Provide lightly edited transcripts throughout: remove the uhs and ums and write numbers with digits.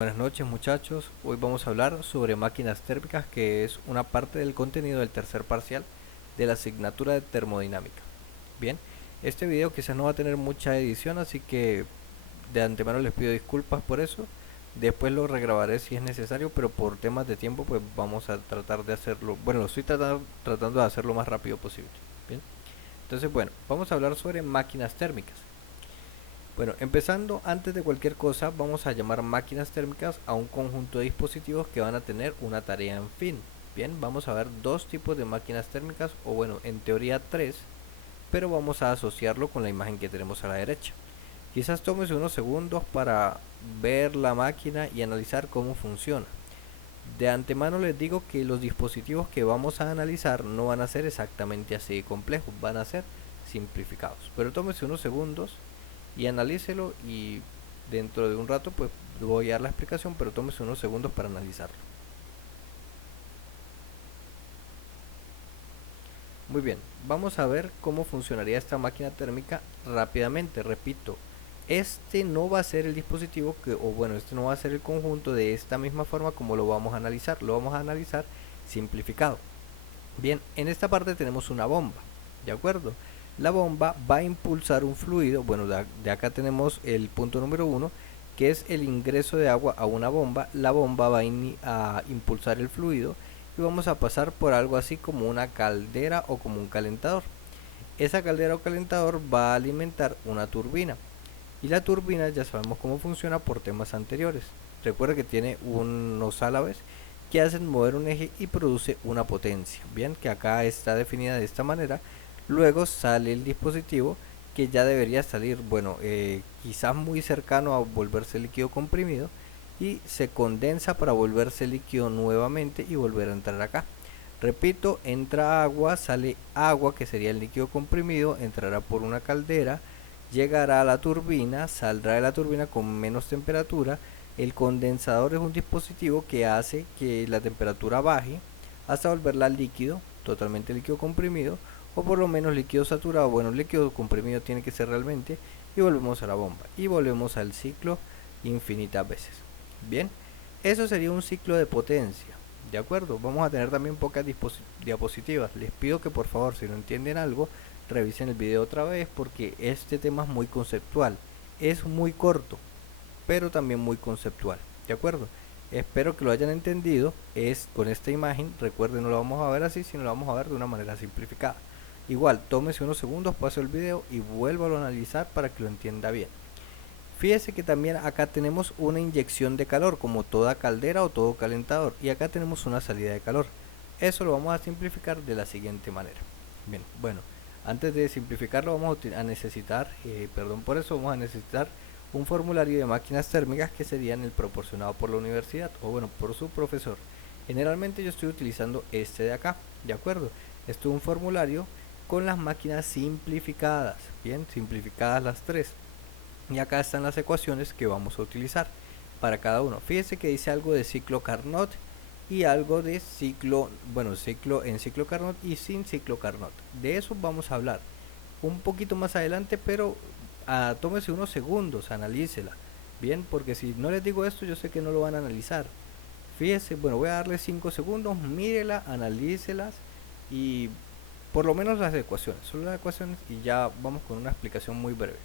Buenas noches muchachos, hoy vamos a hablar sobre máquinas térmicas, que es una parte del contenido del tercer parcial de la asignatura de termodinámica. Bien, este video quizás no va a tener mucha edición, así que de antemano les pido disculpas por eso. Después lo regrabaré si es necesario, pero por temas de tiempo pues vamos a tratar de hacerlo, bueno, lo estoy tratando de hacerlo lo más rápido posible. Bien, entonces bueno, vamos a hablar sobre máquinas térmicas. Bueno, empezando, antes de cualquier cosa, vamos a llamar máquinas térmicas a un conjunto de dispositivos que van a tener una tarea en fin. Bien, vamos a ver dos tipos de máquinas térmicas, o bueno, en teoría tres, pero vamos a asociarlo con la imagen que tenemos a la derecha. Quizás tomes unos segundos para ver la máquina y analizar cómo funciona. De antemano les digo que los dispositivos que vamos a analizar no van a ser exactamente así de complejos, van a ser simplificados. Pero tómese unos segundos y analícelo, y dentro de un rato pues voy a dar la explicación, pero tómese unos segundos para analizarlo. Muy bien, vamos a ver cómo funcionaría esta máquina térmica rápidamente. Repito, este no va a ser el dispositivo o bueno, este no va a ser el conjunto de esta misma forma como lo vamos a analizar. Lo vamos a analizar simplificado. Bien, en esta parte tenemos una bomba, ¿de acuerdo? La bomba va a impulsar un fluido. Bueno, de acá tenemos el punto número 1, que es el ingreso de agua a una bomba. La bomba va a impulsar el fluido y vamos a pasar por algo así como una caldera o como un calentador. Esa caldera o calentador va a alimentar una turbina, y la turbina ya sabemos cómo funciona por temas anteriores. Recuerda que tiene unos álabes que hacen mover un eje y produce una potencia. Bien, que acá está definida de esta manera. Luego sale el dispositivo, que ya debería salir, bueno, quizás muy cercano a volverse líquido comprimido, y se condensa para volverse líquido nuevamente y volver a entrar acá. Repito, entra agua, sale agua, que sería el líquido comprimido, entrará por una caldera, llegará a la turbina, saldrá de la turbina con menos temperatura. El condensador es un dispositivo que hace que la temperatura baje hasta volverla líquido, totalmente líquido comprimido, o por lo menos líquido saturado. Bueno, líquido comprimido tiene que ser realmente, y volvemos a la bomba y volvemos al ciclo infinitas veces. Bien, eso sería un ciclo de potencia. De acuerdo, vamos a tener también pocas diapositivas. Les pido que por favor, si no entienden algo, revisen el video otra vez, porque este tema es muy conceptual. Es muy corto, pero también muy conceptual. De acuerdo, espero que lo hayan entendido. Es con esta imagen, recuerden, no lo vamos a ver así, sino lo vamos a ver de una manera simplificada. Igual, tómese unos segundos, pase el video y vuélvalo a analizar para que lo entienda bien. Fíjese que también acá tenemos una inyección de calor, como toda caldera o todo calentador, y acá tenemos una salida de calor. Eso lo vamos a simplificar de la siguiente manera. Bien, bueno, antes de simplificarlo vamos a necesitar, perdón por eso, vamos a necesitar un formulario de máquinas térmicas, que sería el proporcionado por la universidad, o bueno, por su profesor. Generalmente yo estoy utilizando este de acá, ¿de acuerdo? Esto es un formulario con las máquinas simplificadas, bien, simplificadas las tres. Y acá están las ecuaciones que vamos a utilizar para cada uno. Fíjense que dice algo de ciclo Carnot y algo de ciclo, bueno, ciclo en ciclo Carnot y sin ciclo Carnot. De eso vamos a hablar un poquito más adelante, pero tómese unos segundos, analícela bien, porque si no les digo esto, yo sé que no lo van a analizar. Fíjese, bueno, voy a darle 5 segundos, mírela, analícelas, y por lo menos las ecuaciones, solo las ecuaciones, y ya vamos con una explicación muy breve.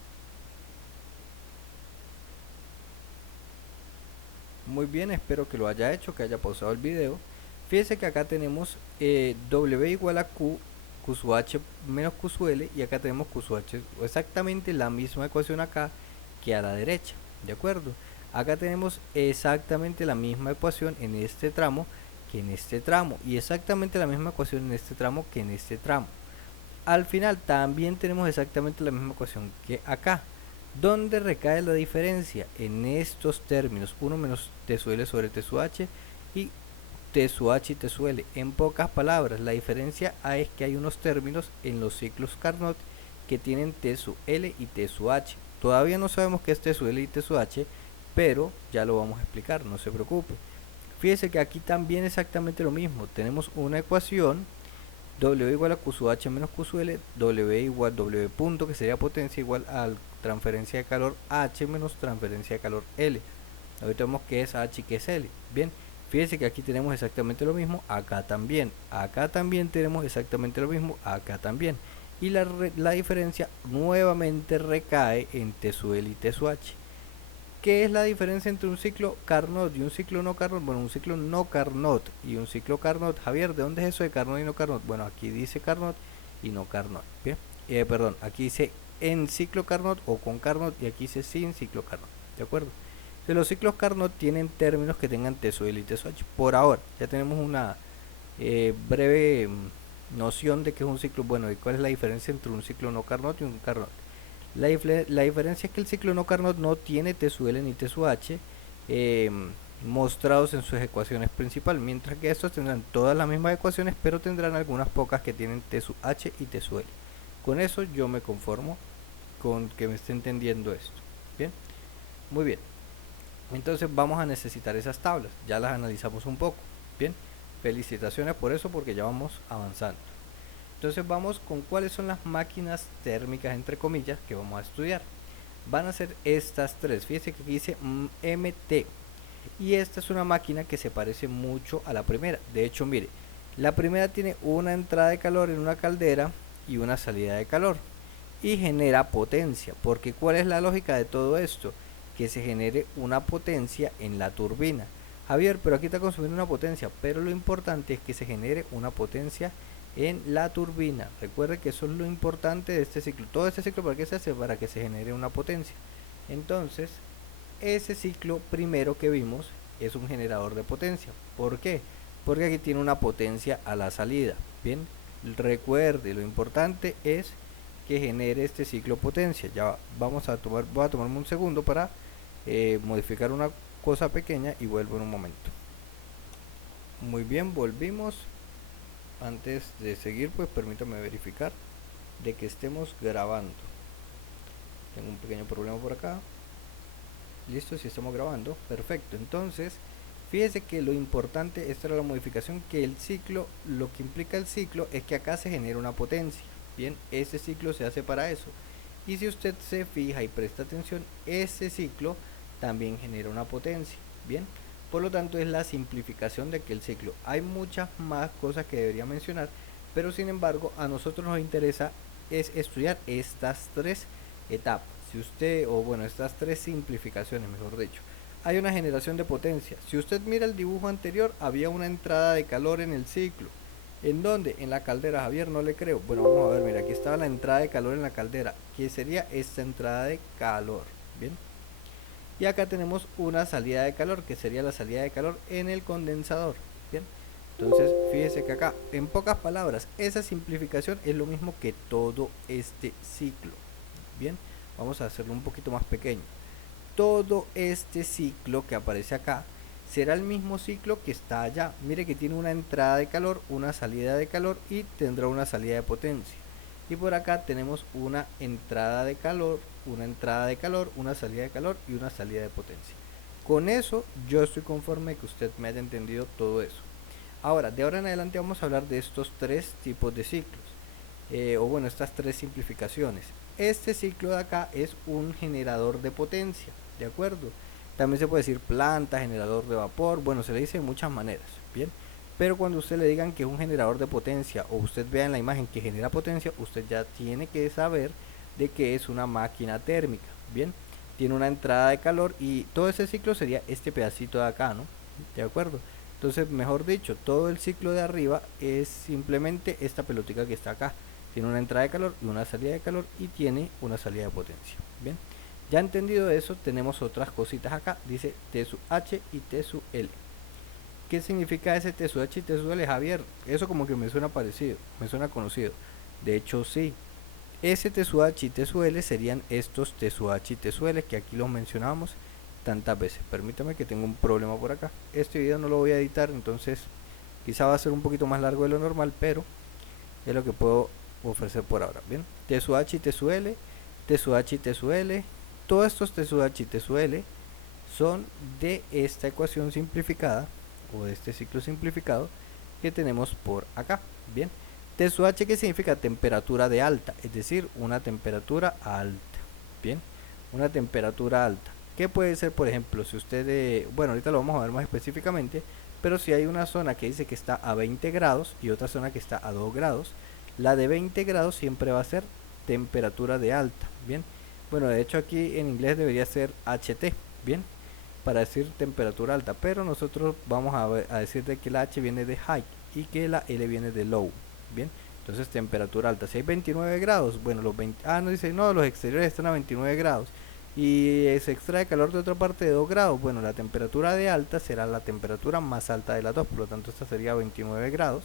Muy bien, espero que lo haya hecho, que haya pausado el video. Fíjese que acá tenemos W igual a Q, Q sub H menos Q sub L, y acá tenemos Q sub H, exactamente la misma ecuación acá que a la derecha, ¿de acuerdo? Acá tenemos exactamente la misma ecuación en este tramo que en este tramo, y exactamente la misma ecuación en este tramo que en este tramo. Al final también tenemos exactamente la misma ecuación que acá. ¿Dónde recae la diferencia? En estos términos, 1 menos T sub L sobre T sub H y T sub H y T sub L. En pocas palabras, la diferencia es que hay unos términos en los ciclos Carnot que tienen T sub L y T sub H. Todavía no sabemos qué es T sub L y T sub H, pero ya lo vamos a explicar, no se preocupe. Fíjese que aquí también exactamente lo mismo. Tenemos una ecuación, W igual a Q sub H menos Q sub L, W igual W punto, que sería potencia, igual a transferencia de calor H menos transferencia de calor L. Ahorita vemos qué es H y qué es L. Bien, fíjense que aquí tenemos exactamente lo mismo, acá también tenemos exactamente lo mismo, acá también. Y la diferencia nuevamente recae en T sub L y T sub H. ¿Qué es la diferencia entre un ciclo Carnot y un ciclo no Carnot? Bueno, un ciclo no Carnot y un ciclo Carnot. Javier, ¿de dónde es eso de Carnot y no Carnot? Bueno, aquí dice Carnot y no Carnot. Bien, perdón, aquí dice en ciclo Carnot o con Carnot y aquí dice sin ciclo Carnot. ¿De acuerdo? De los ciclos Carnot tienen términos que tengan T sub L y T sub H. Por ahora, ya tenemos una breve noción de que es un ciclo. Bueno, y cuál es la diferencia entre un ciclo no Carnot y un Carnot. La diferencia es que el ciclo no Carnot no tiene T sub L ni T sub H mostrados en sus ecuaciones principales, mientras que estos tendrán todas las mismas ecuaciones, pero tendrán algunas pocas que tienen T sub H y T sub L. Con eso yo me conformo con que me esté entendiendo esto. Bien, muy bien. Entonces vamos a necesitar esas tablas, ya las analizamos un poco. Bien, felicitaciones por eso porque ya vamos avanzando. Entonces vamos con cuáles son las máquinas térmicas entre comillas que vamos a estudiar. Van a ser estas tres. Fíjense que aquí dice MT. Y esta es una máquina que se parece mucho a la primera. De hecho, mire, la primera tiene una entrada de calor en una caldera y una salida de calor. Y genera potencia. Porque ¿cuál es la lógica de todo esto? Que se genere una potencia en la turbina. Javier, pero aquí está consumiendo una potencia. Pero lo importante es que se genere una potencia en la turbina. Recuerde que eso es lo importante de este ciclo. Todo este ciclo, ¿para qué se hace? Para que se genere una potencia. Entonces, ese ciclo primero que vimos es un generador de potencia. ¿Por qué? Porque aquí tiene una potencia a la salida. Bien, recuerde, lo importante es que genere este ciclo potencia. Ya vamos a tomar, voy a tomarme un segundo para modificar una cosa pequeña y vuelvo en un momento. Muy bien, volvimos. Antes de seguir, pues permítame verificar de que estemos grabando. Tengo un pequeño problema por acá. Listo, si estamos grabando, perfecto. Entonces, fíjese que lo importante, esta era la modificación, que el ciclo, lo que implica el ciclo es que acá se genera una potencia. Bien, ese ciclo se hace para eso. Y si usted se fija y presta atención, ese ciclo también genera una potencia. Bien, por lo tanto es la simplificación de aquel ciclo. Hay muchas más cosas que debería mencionar, pero sin embargo a nosotros nos interesa es estudiar estas tres etapas. Si usted, o bueno, estas tres simplificaciones, mejor dicho. Hay una generación de potencia. Si usted mira el dibujo anterior, había una entrada de calor en el ciclo. ¿En dónde? En la caldera. Javier, no le creo. Bueno, vamos a ver, mira, aquí estaba la entrada de calor en la caldera. ¿Qué sería esta entrada de calor? Bien. Y acá tenemos una salida de calor, que sería la salida de calor en el condensador. Bien, entonces fíjese que acá, en pocas palabras, esa simplificación es lo mismo que todo este ciclo. Bien, vamos a hacerlo un poquito más pequeño. Todo este ciclo que aparece acá será el mismo ciclo que está allá. Mire que tiene una entrada de calor, una salida de calor y tendrá una salida de potencia. Y por acá tenemos una entrada de calor, una salida de calor y una salida de potencia. Con eso yo estoy conforme que usted me haya entendido todo eso. Ahora, de ahora en adelante vamos a hablar de estos tres tipos de ciclos. O bueno, estas tres simplificaciones. Este ciclo de acá es un generador de potencia, ¿de acuerdo? También se puede decir planta, generador de vapor, bueno, se le dice de muchas maneras, ¿bien? Pero cuando usted le digan que es un generador de potencia o usted vea en la imagen que genera potencia, usted ya tiene que saber de que es una máquina térmica, ¿bien? Tiene una entrada de calor y todo ese ciclo sería este pedacito de acá, ¿no? ¿De acuerdo? Entonces, mejor dicho, todo el ciclo de arriba es simplemente esta pelotica que está acá. Tiene una entrada de calor y una salida de calor y tiene una salida de potencia, ¿bien? Ya entendido eso, tenemos otras cositas acá. Dice T sub H y T sub L. ¿Qué significa ese T sub H y T sub L, Javier? Eso como que me suena parecido, me suena conocido. De hecho, sí. Ese T sub H y T sub L serían estos T sub H y T sub L que aquí los mencionamos tantas veces. Permítame que tengo un problema por acá. Este video no lo voy a editar, entonces quizá va a ser un poquito más largo de lo normal, pero es lo que puedo ofrecer por ahora. Bien, T sub H y T sub L, T sub H y T sub L. Todos estos T sub H y T sub L son de esta ecuación simplificada o de este ciclo simplificado que tenemos por acá. Bien, T sub H, que significa temperatura de alta, es decir, una temperatura alta. Bien, una temperatura alta. Que puede ser, por ejemplo, si usted, bueno, ahorita lo vamos a ver más específicamente, pero si hay una zona que dice que está a 20 grados y otra zona que está a 2 grados, la de 20 grados siempre va a ser temperatura de alta, ¿bien? Bueno, de hecho aquí en inglés debería ser HT, ¿bien? Para decir temperatura alta, pero nosotros vamos a decir de que la H viene de high y que la L viene de low, ¿bien? Entonces temperatura alta, si hay 29 grados, bueno, los 20, no dice, no, los exteriores están a 29 grados y se extrae calor de otra parte de 2 grados, bueno, la temperatura de alta será la temperatura más alta de las dos, por lo tanto esta sería 29 grados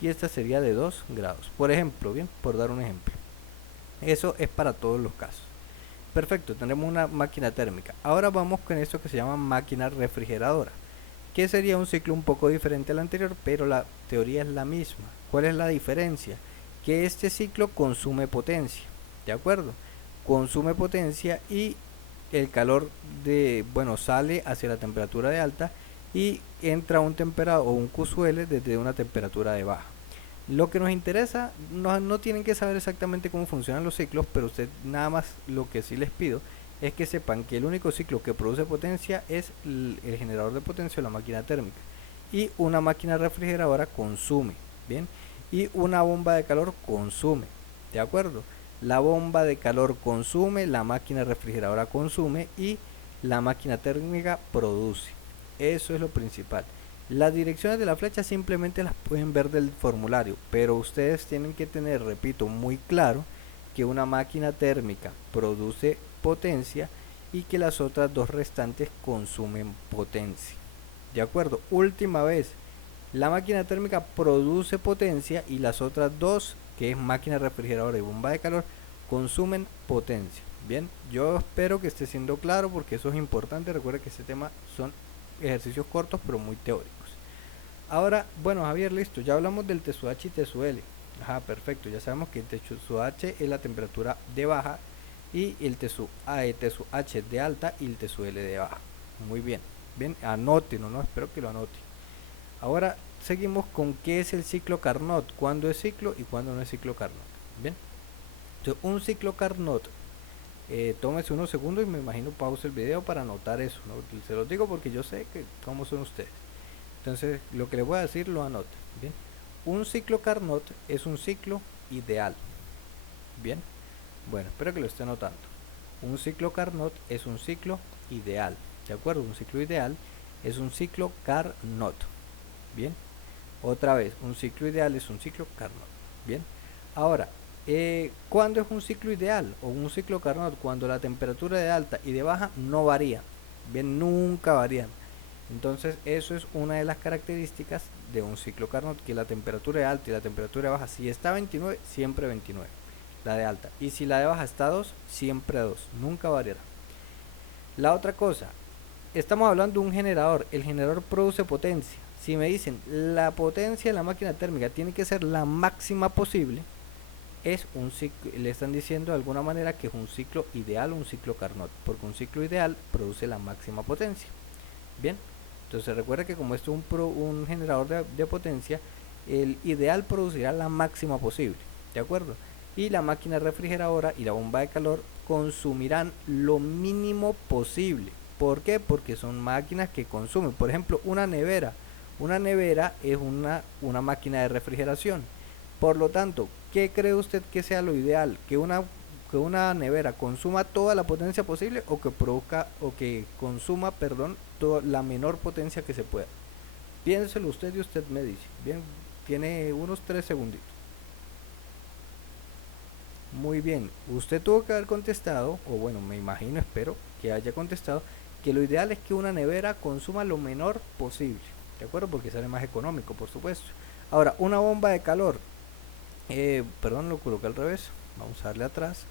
y esta sería de 2 grados, por ejemplo, bien, por dar un ejemplo. Eso es para todos los casos. Perfecto, tenemos una máquina térmica. Ahora vamos con esto que se llama máquina refrigeradora, que sería un ciclo un poco diferente al anterior, pero la teoría es la misma. ¿Cuál es la diferencia? Que este ciclo consume potencia, ¿de acuerdo? Consume potencia y el calor bueno, sale hacia la temperatura de alta y entra un temperador o un QSUL desde una temperatura de baja. Lo que nos interesa, no tienen que saber exactamente cómo funcionan los ciclos, pero usted nada más lo que sí les pido es que sepan que el único ciclo que produce potencia es el generador de potencia o la máquina térmica. Y una máquina refrigeradora consume, ¿bien? Y una bomba de calor consume, ¿de acuerdo? La bomba de calor consume, la máquina refrigeradora consume y la máquina térmica produce. Eso es lo principal. Las direcciones de la flecha simplemente las pueden ver del formulario, pero ustedes tienen que tener, repito, muy claro que una máquina térmica produce potencia y que las otras dos restantes consumen potencia. ¿De acuerdo? Última vez, la máquina térmica produce potencia y las otras dos, que es máquina refrigeradora y bomba de calor, consumen potencia. Bien, yo espero que esté siendo claro porque eso es importante. Recuerda que este tema son ejercicios cortos pero muy teóricos. Ahora, bueno, Javier, listo, ya hablamos del TSUH y TSUL. Ajá, perfecto, ya sabemos que el TSUH es la temperatura de baja y el TSUH de alta y el TSUL de baja. Muy bien, bien, anótenlo, ¿no? Espero que lo anoten. Ahora seguimos con qué es el ciclo Carnot, cuándo es ciclo y cuándo no es ciclo Carnot. Bien, entonces un ciclo Carnot, tómese unos segundos y me imagino pausa el video para anotar eso, ¿no? Se los digo porque yo sé que cómo son ustedes. Entonces, lo que les voy a decir lo anota. Bien, un ciclo Carnot es un ciclo ideal. Bien, bueno, espero que lo esté notando. Un ciclo Carnot es un ciclo ideal. ¿De acuerdo? Un ciclo ideal es un ciclo Carnot. Bien, otra vez, un ciclo ideal es un ciclo Carnot. Bien, ahora, ¿cuándo es un ciclo ideal o un ciclo Carnot? Cuando la temperatura de alta y de baja no varía. Bien, nunca varían. Entonces eso es una de las características de un ciclo Carnot, que la temperatura de alta y la temperatura de baja, si está a 29, siempre 29, la de alta, y si la de baja está a 2, siempre a 2, nunca variará. La otra cosa, estamos hablando de un generador, el generador produce potencia. Si me dicen la potencia de la máquina térmica tiene que ser la máxima posible, es un ciclo, le están diciendo de alguna manera que es un ciclo ideal o un ciclo Carnot, porque un ciclo ideal produce la máxima potencia. Bien, entonces recuerda que como esto es un generador de potencia, el ideal producirá la máxima posible, ¿de acuerdo? Y la máquina refrigeradora y la bomba de calor consumirán lo mínimo posible. ¿Por qué? Porque son máquinas que consumen. Por ejemplo, una nevera. Una nevera es una máquina de refrigeración. Por lo tanto, ¿qué cree usted que sea lo ideal? ¿Que una nevera consuma toda la potencia posible o que produzca o que consuma, perdón, la menor potencia que se pueda? Piénselo usted y usted me dice. Bien, tiene unos 3 segunditos. Muy bien, usted tuvo que haber contestado, o bueno, me imagino, espero que haya contestado, que lo ideal es que una nevera consuma lo menor posible, ¿de acuerdo? Porque sale más económico, por supuesto. Ahora, una bomba de calor, perdón, lo coloqué al revés, vamos a darle atrás.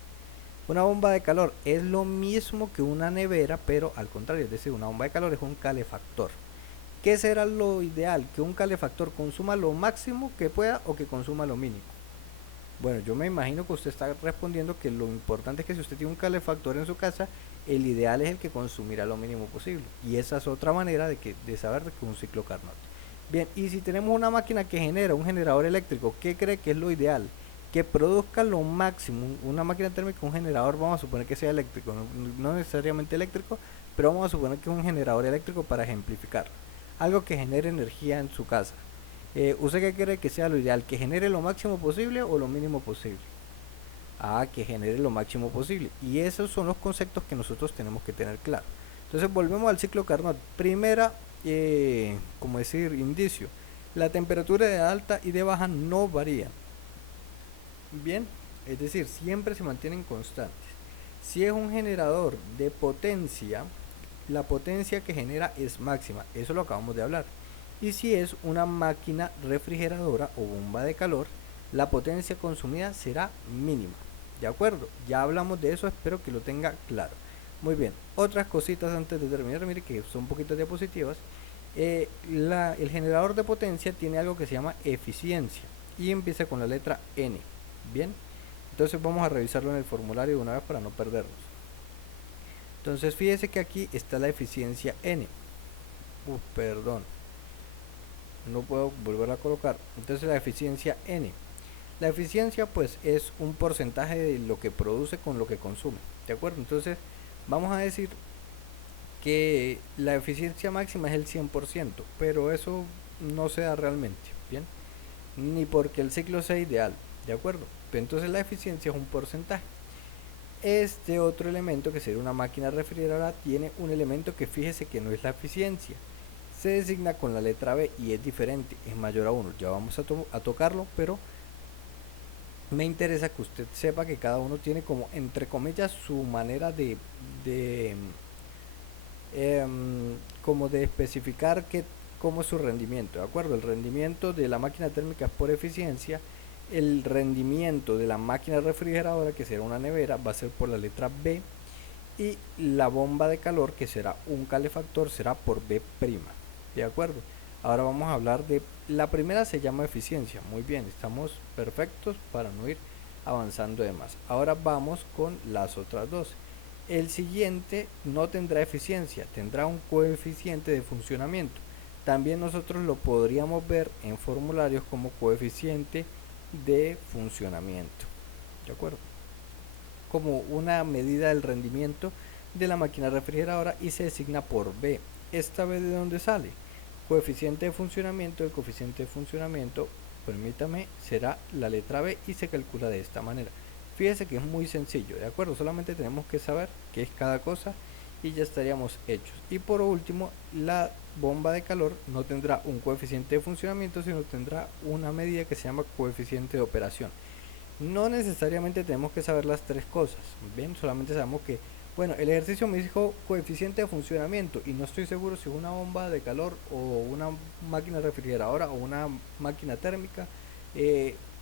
Una bomba de calor es lo mismo que una nevera, pero al contrario, es decir, una bomba de calor es un calefactor. ¿Qué será lo ideal? Que un calefactor consuma lo máximo que pueda o que consuma lo mínimo. Bueno, yo me imagino que usted está respondiendo que lo importante es que si usted tiene un calefactor en su casa, el ideal es el que consumirá lo mínimo posible. Y esa es otra manera de saber de que un ciclo Carnot. Bien, y si tenemos una máquina que genera un generador eléctrico, ¿qué cree que es lo ideal? que produzca lo máximo. Una máquina térmica, un generador, vamos a suponer que sea eléctrico, no necesariamente eléctrico, pero vamos a suponer que es un generador eléctrico para ejemplificar. Algo que genere energía en su casa. ¿Usted qué quiere que sea lo ideal? ¿Que genere lo máximo posible o lo mínimo posible? Que genere lo máximo posible. Y esos son los conceptos que nosotros tenemos que tener claro. Entonces volvemos al ciclo Carnot. Primera, como decir, indicio. La temperatura de alta y de baja no varían. Bien, es decir, siempre se mantienen constantes. Si es un generador de potencia, la potencia que genera es máxima. Eso lo acabamos de hablar. Y si es una máquina refrigeradora o bomba de calor, la potencia consumida será mínima. ¿De acuerdo? Ya hablamos de eso, espero que lo tenga claro. Muy bien, otras cositas antes de terminar, mire que son un poquito diapositivas. El generador de potencia tiene algo que se llama eficiencia y empieza con la letra N. Bien, entonces vamos a revisarlo en el formulario de una vez para no perdernos. Entonces fíjese que aquí está la eficiencia N. Perdón, no puedo volver a colocar. Entonces la eficiencia N. La eficiencia pues es un porcentaje de lo que produce con lo que consume. ¿De acuerdo? Entonces vamos a decir que la eficiencia máxima es el 100%, pero eso no se da realmente, ¿bien? Ni porque el ciclo sea ideal, ¿de acuerdo? Entonces la eficiencia es un porcentaje. Este otro elemento, que sería una máquina refrigeradora, tiene un elemento que fíjese que no es la eficiencia. Se designa con la letra B y es diferente, es mayor a 1. Ya vamos a tocarlo, pero me interesa que usted sepa que cada uno tiene como, entre comillas, su manera de como de especificar cómo es su rendimiento, ¿de acuerdo? El rendimiento de la máquina térmica es por eficiencia. El rendimiento de la máquina refrigeradora, que será una nevera, va a ser por la letra B, y la bomba de calor, que será un calefactor, será por B'. ¿De acuerdo? Ahora vamos a hablar de la primera, se llama eficiencia. Muy bien, estamos perfectos para no ir avanzando de más. Ahora vamos con las otras dos. El siguiente no tendrá eficiencia, tendrá un coeficiente de funcionamiento. También nosotros lo podríamos ver en formularios como coeficiente de funcionamiento, ¿de acuerdo? Como una medida del rendimiento de la máquina refrigeradora y se designa por B. ¿Esta B de dónde sale? Coeficiente de funcionamiento. El coeficiente de funcionamiento, permítame, será la letra B y se calcula de esta manera. Fíjese que es muy sencillo, ¿de acuerdo? Solamente tenemos que saber qué es cada cosa y ya estaríamos hechos. Y por último, la bomba de calor no tendrá un coeficiente de funcionamiento, sino tendrá una medida que se llama coeficiente de operación. No necesariamente tenemos que saber las tres cosas, bien, solamente sabemos que, bueno, el ejercicio me dijo coeficiente de funcionamiento y no estoy seguro si es una bomba de calor o una máquina refrigeradora o una máquina térmica.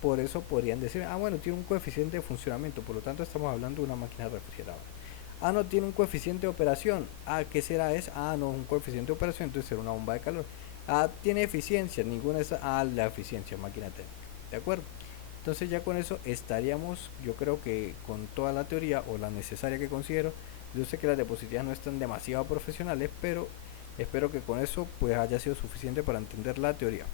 Por eso podrían decir, bueno, tiene un coeficiente de funcionamiento, por lo tanto estamos hablando de una máquina refrigeradora. No tiene un coeficiente de operación. ¿Qué será eso? No, un coeficiente de operación, entonces será una bomba de calor. Tiene eficiencia, ninguna es la eficiencia, máquina térmica. ¿De acuerdo? Entonces ya con eso estaríamos, yo creo que con toda la teoría o la necesaria que considero. Yo sé que las diapositivas no están demasiado profesionales, pero espero que con eso pues haya sido suficiente para entender la teoría.